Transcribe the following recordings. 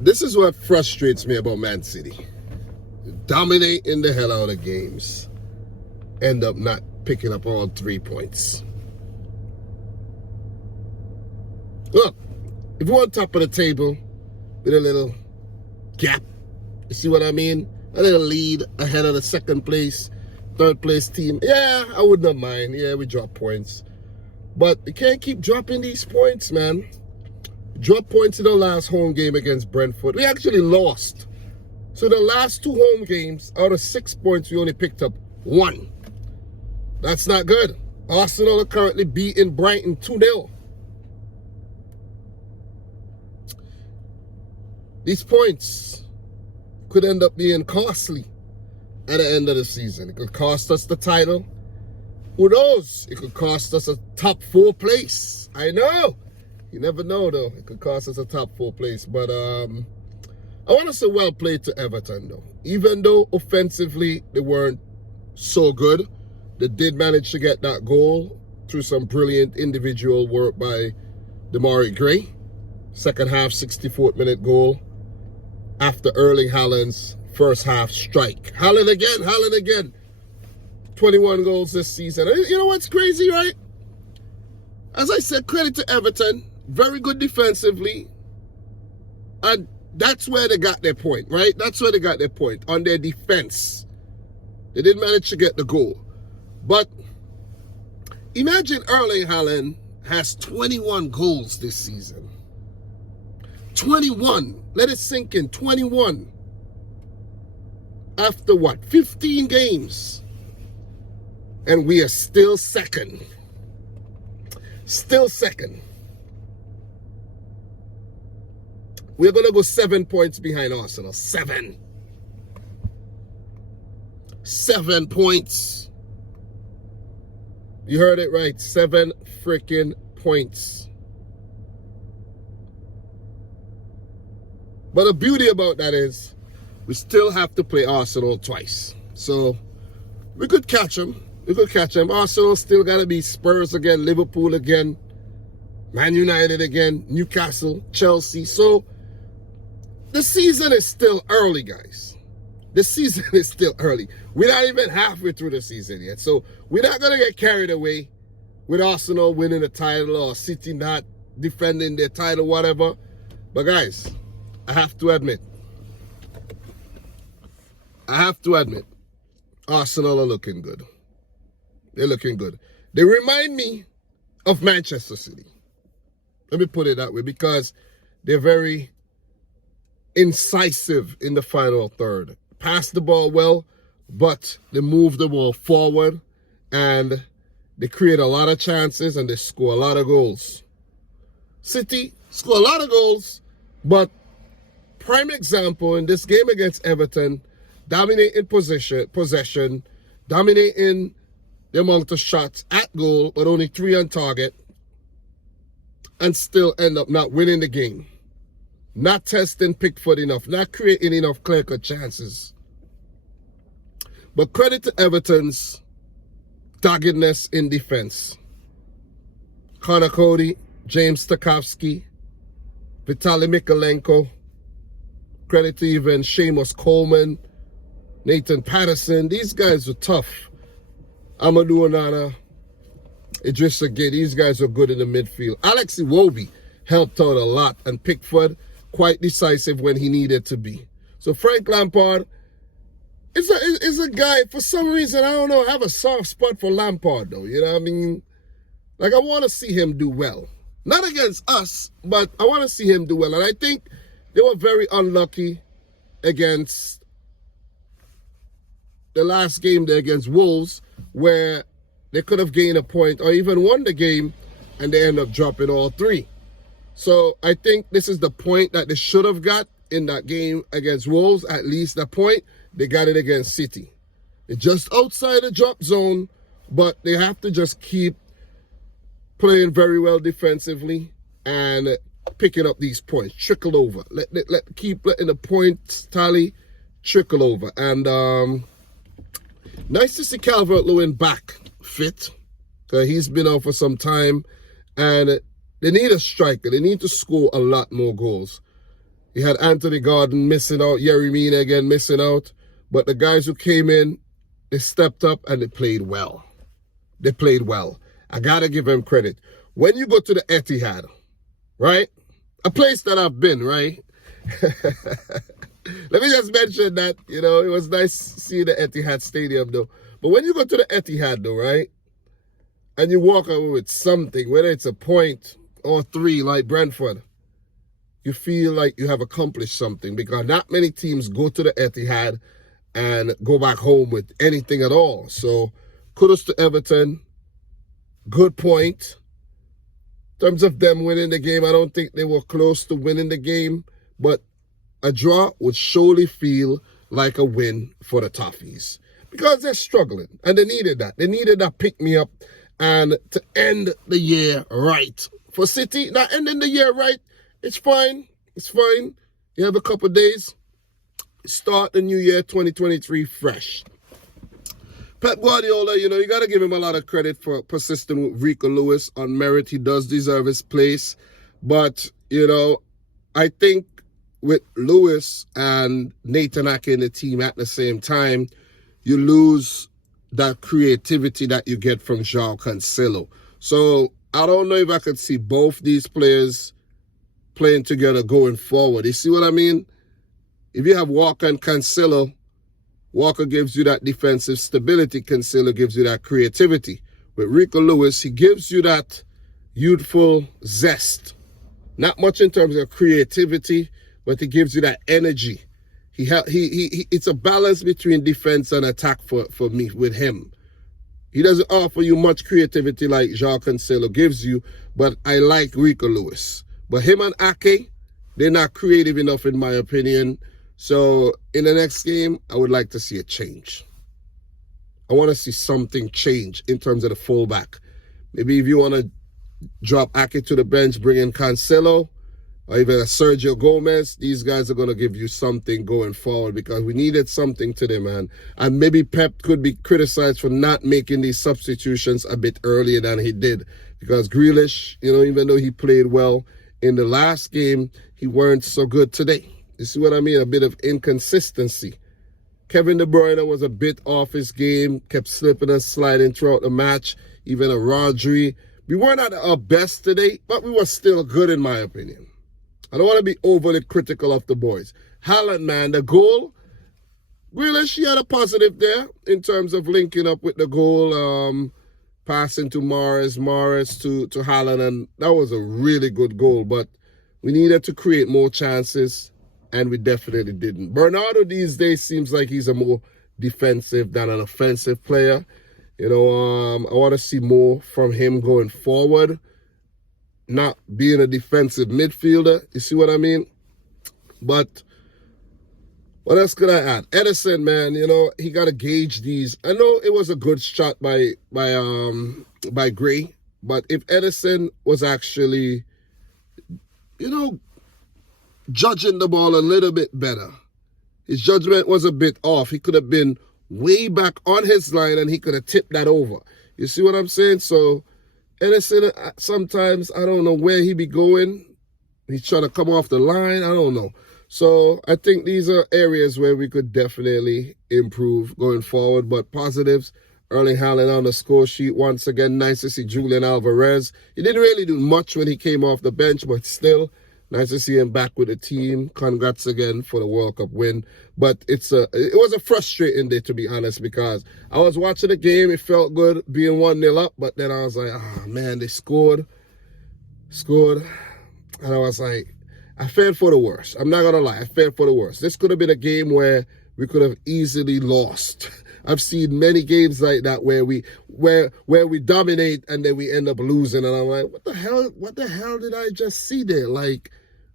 This is what frustrates me about Man City. Dominating the hell out of games. End up not picking up all 3 points. Look, if we're on top of the table with a little gap, you see what I mean? A little lead ahead of the second place, third place team. Yeah, I would not mind. Yeah, we drop points. But we can't keep dropping these points, man. Drop points in the last home game against Brentford. We actually lost. So the last 2 home games, out of 6 points, we only picked up 1. That's not good. Arsenal are currently beating Brighton 2-0. These points could end up being costly at the end of the season. It could cost us the title. Who knows? It could cost us a top 4 place. I know. You never know, though. It could cost us a top 4 place. But I want to say well played to Everton, though. Even though offensively they weren't so good, they did manage to get that goal through some brilliant individual work by Dominic Gray. Second half, 64th minute goal after Erling Haaland's first half strike. Haaland again. 21 goals this season. You know what's crazy, right? As I said, credit to Everton. Very good defensively. And that's where they got their point, right? That's where they got their point, on their defense. They didn't manage to get the goal. But imagine Erling Haaland has 21 goals this season. 21. Let it sink in. 21. After what? 15 games. And we are still second. Still second. We're going to go 7 points behind Arsenal. 7. 7 points. You heard it right. 7 freaking points. But the beauty about that is we still have to play Arsenal twice. So we could catch them. Arsenal still got to be Spurs again, Liverpool again, Man United again, Newcastle, Chelsea. So the season is still early, guys. The season is still early. We're not even halfway through the season yet. So we're not going to get carried away with Arsenal winning the title or City not defending their title, whatever. But guys, I have to admit, Arsenal are looking good. They're looking good. They remind me of Manchester City. Let me put it that way, because they're very incisive in the final third. Pass the ball well, but they move the ball forward and they create a lot of chances and they score a lot of goals. City score a lot of goals, but prime example in this game against Everton, dominating possession, dominating the amount of shots at goal, but only 3 on target, and still end up not winning the game. Not testing Pickford enough, not creating enough clear-cut chances. But credit to Everton's doggedness in defense. Connor Cody, James Tarkowski, Vitaly Mikolenko. Credit to even Seamus Coleman, Nathan Patterson. These guys are tough. Amadou Onana, Idrissa Gueye, these guys are good in the midfield. Alex Iwobi helped out a lot, and Pickford quite decisive when he needed to be. So Frank Lampard is a guy, for some reason, I don't know, I have a soft spot for Lampard though, you know what I mean? Like, I want to see him do well. Not against us, but I want to see him do well. And I think they were very unlucky against the last game there against Wolves, where they could have gained a point or even won the game, and they end up dropping all 3. So I think this is the point that they should have got in that game against Wolves, at least the point. They got it against City. They're just outside the drop zone, but they have to just keep playing very well defensively and picking up these points, trickle over. Keep letting the points tally trickle over. And nice to see Calvert-Lewin back fit. He's been out for some time, and they need a striker. They need to score a lot more goals. You had Anthony Gordon missing out, Yerry Mina again missing out. But the guys who came in, they stepped up and they played well. They played well. I got to give them credit. When you go to the Etihad, right? A place that I've been, right? Let me just mention that, you know, it was nice seeing the Etihad Stadium, though. But when you go to the Etihad, though, right? And you walk away with something, whether it's a point or 3 like Brentford, you feel like you have accomplished something because not many teams go to the Etihad and go back home with anything at all. So kudos to Everton. Good point. In terms of them winning the game, I don't think they were close to winning the game, but a draw would surely feel like a win for the Toffees because they're struggling and they needed that. They needed that pick-me-up and to end the year right. For City, not ending the year right, it's fine. It's fine. You have a couple of days. Start the new year 2023 fresh. Pep Guardiola, you know, you got to give him a lot of credit for persisting with Rico Lewis on merit. He does deserve his place. But, you know, I think with Lewis and Nathan Ake in the team at the same time, you lose that creativity that you get from João Cancelo. So I don't know if I could see both these players playing together going forward. You see what I mean? If you have Walker and Cancelo, Walker gives you that defensive stability. Cancelo gives you that creativity. With Rico Lewis, he gives you that youthful zest. Not much in terms of creativity, but he gives you that energy. It's a balance between defense and attack for me with him. He doesn't offer you much creativity like João Cancelo gives you, but I like Rico Lewis. But him and Ake, they're not creative enough in my opinion. So in the next game, I would like to see a change. I want to see something change in terms of the fullback. Maybe if you want to drop Ake to the bench, bring in Cancelo, or even a Sergio Gomez, these guys are going to give you something going forward because we needed something today, man. And maybe Pep could be criticized for not making these substitutions a bit earlier than he did. Because Grealish, you know, even though he played well in the last game, he weren't so good today. You see what I mean? A bit of inconsistency. Kevin De Bruyne was a bit off his game, kept slipping and sliding throughout the match. Even a Rodri. We weren't at our best today, but we were still good in my opinion. I don't want to be overly critical of the boys. Haaland, man, the goal, Grealish, he had a positive there in terms of linking up with the goal, passing to Mahrez to Haaland, and that was a really good goal, but we needed to create more chances, and we definitely didn't. Bernardo these days seems like he's a more defensive than an offensive player. You know, I want to see more from him going forward, not being a defensive midfielder. You see what I mean? But what else could I add? Edison, man, you know, he got to gauge these. I know it was a good shot by Gray, but if Edison was actually, you know, judging the ball a little bit better, his judgment was a bit off. He could have been way back on his line and he could have tipped that over. You see what I'm saying? So Edison, sometimes I don't know where he be going. He's trying to come off the line. I don't know. So I think these are areas where we could definitely improve going forward. But positives, Erling Haaland on the score sheet. Once again, nice to see Julian Alvarez. He didn't really do much when he came off the bench, but still nice to see him back with the team. Congrats again for the World Cup win. But it was a frustrating day, to be honest, because I was watching the game. It felt good being 1-0 up, but then I was like, oh, man, they scored. And I was like, I feared for the worst. I'm not going to lie. I feared for the worst. This could have been a game where we could have easily lost. I've seen many games like that where we dominate and then we end up losing. And I'm like, what the hell did I just see there? Like,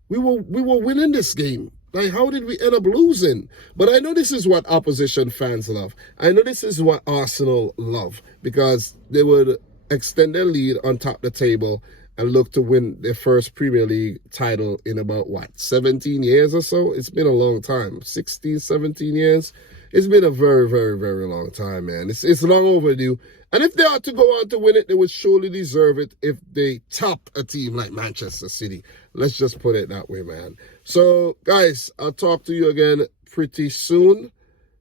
we were winning this game. Like, how did we end up losing? But I know this is what opposition fans love. I know this is what Arsenal love, because they would extend their lead on top of the table and look to win their first Premier League title in about, 17 years or so? It's been a long time. 16, 17 years. It's been a very, very, very long time, man. It's long overdue. And if they are to go on to win it, they would surely deserve it if they top a team like Manchester City. Let's just put it that way, man. So, guys, I'll talk to you again pretty soon.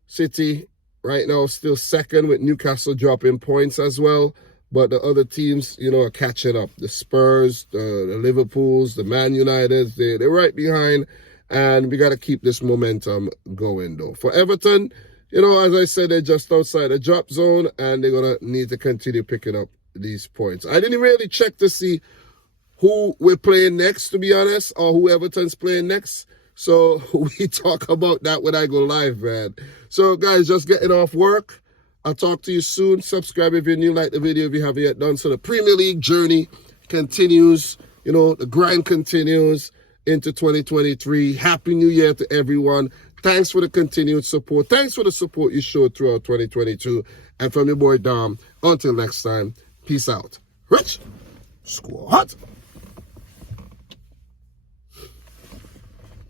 City right now still second with Newcastle dropping points as well. But the other teams, you know, are catching up. The Spurs, the Liverpools, the Man Uniteds, they're right behind. And we got to keep this momentum going, though. For Everton, you know, as I said, they're just outside the drop zone. And they're going to need to continue picking up these points. I didn't really check to see who we're playing next, to be honest. Or who Everton's playing next. So we talk about that when I go live, man. So, guys, just getting off work. I'll talk to you soon. Subscribe if you're new. Like the video if you haven't yet done. So the Premier League journey continues. You know, the grind continues into 2023. Happy New Year to everyone. Thanks for the continued support. Thanks for the support you showed throughout 2022. And from your boy Dom, until next time, peace out. Rich Squad.